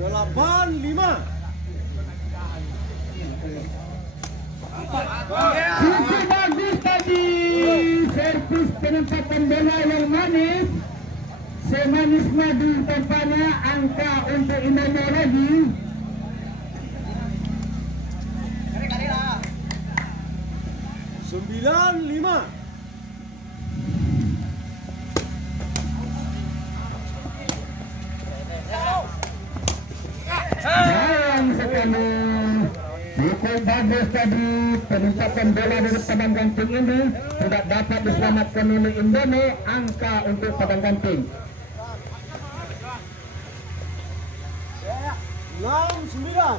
8-5. Cukup bagus tadi servis penempatan bola yang manis. Semanis madu tampaknya angka untuk Indonesia lagi. Sembilan lima. Sayang sekali. Cukup bagus tadi penempatan bola dari Padang Ganting ini tidak dapat diselamatkan oleh Indonesia. Angka untuk Padang Ganting 6-9.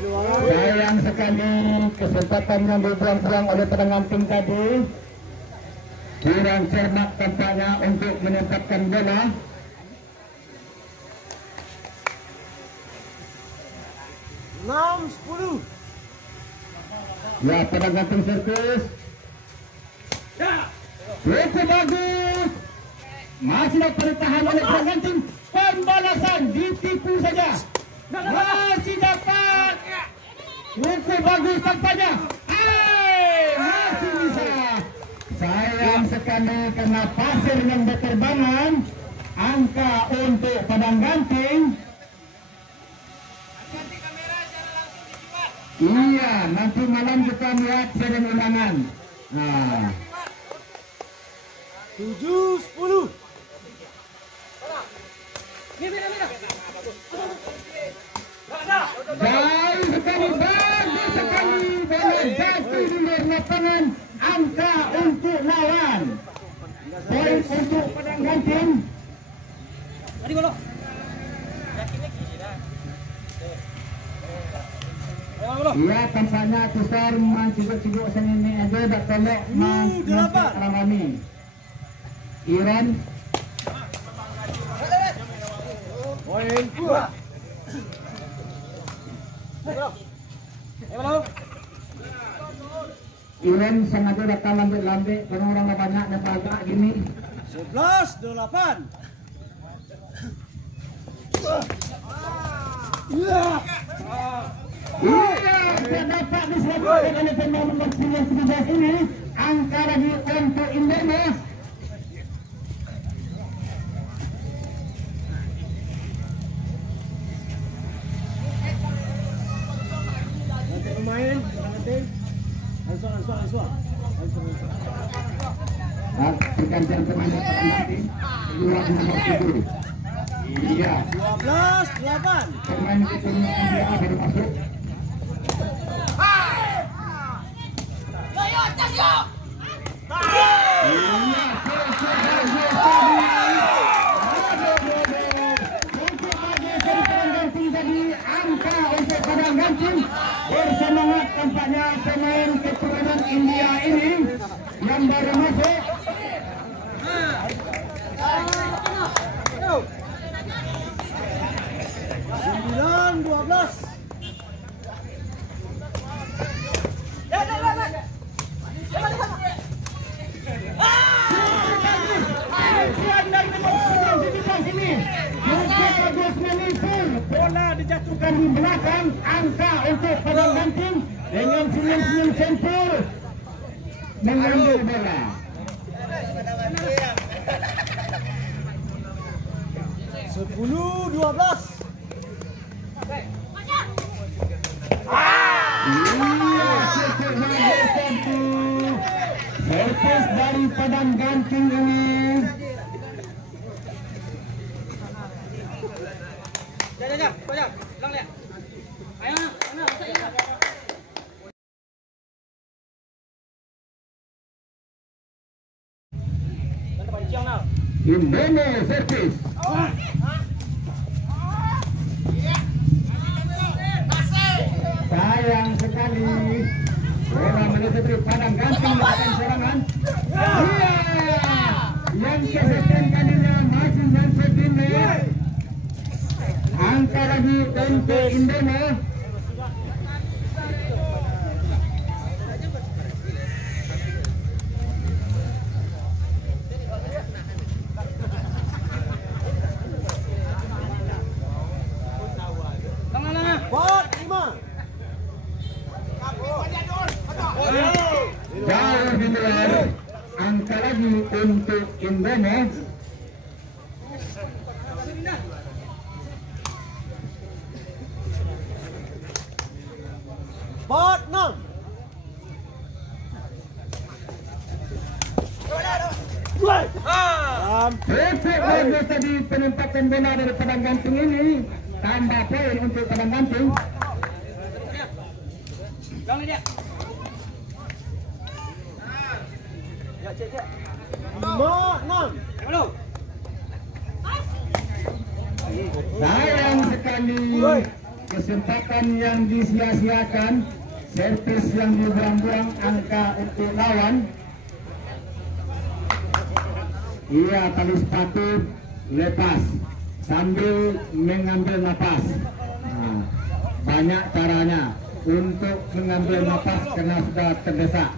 Sayang sekali kesempatan yang dibuang-buang oleh Padang Ganting tadi. Kurang cermat tampaknya untuk menempatkan bola. Enam 10. Ya, Padang Ganting servis. Cukup bagus. Masih dapat ditahan oleh Padang Ganting. Pembalasan ditipu saja. Masih dapat. Cukup bagus tampaknya. Masih bisa. Sayang sekali karena pasir yang berterbangan. Angka untuk Padang Ganting. Iya, nanti malam kita lihat sering ulangan. Nah, 7-10. jauh sekali, bagus sekali. Bola jatuh di luar lapangan. Angka untuk lawan. Poin untuk Padang Ganting. Iya, tampaknya Tusar mencigut-cigut senini aja dak tolak Ramani. Iran Poin 2. Iran sengaja datang lambe-lambe karena orang banyak dan agak gini. 11-8. Iya, tidak dapat diselamatkan oleh pemain nomor 17 ini. Angka lagi untuk Indonesia. Nanti pemain, nanti. Ansur. Pergantian pemain Padang Ganting. Nomor 7. Iya. 12-8. Pemain itu India baru masuk. Angka untuk Padang Ganting. Bersemangat tampaknya pemain keturunan India ini yang baru masuk. Sembilan 12. Bola dijatuhkan di belakang. Angka untuk Padang Ganting dengan senyum-senyum sempur mengambil bola. 10-12. Servis dari Padang Ganting ini. Indonesia servis. Sayang sekali. Bola menuju Padang Ganting melakukan serangan. Iya. Yang kesekian kalinya masih nyangkut ini. Angka lagi untuk Indonesia. keluar angka lagi untuk Indono. Empat, enam. Untuk bagus tadi penempatan bola dari Padang Gantung ini, tambah poin untuk Padang Gantung. Lima, enam. Sayang sekali kesempatan yang disia-siakan, servis yang dibuang-buang angka untuk lawan. Ia tali sepatu lepas sambil mengambil napas. Nah, banyak caranya untuk mengambil napas karena sudah terdesak.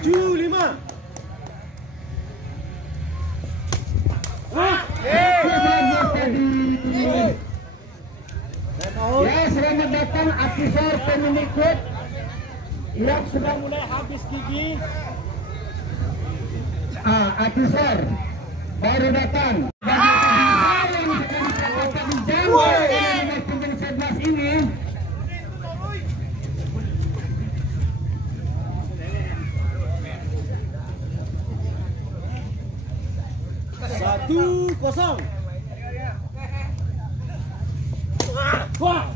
7-5. Ya, selamat datang Afisar Pemilikut yang sudah mulai habis gigi. Afisar baru datang. Ini Satu, kosong. Wah.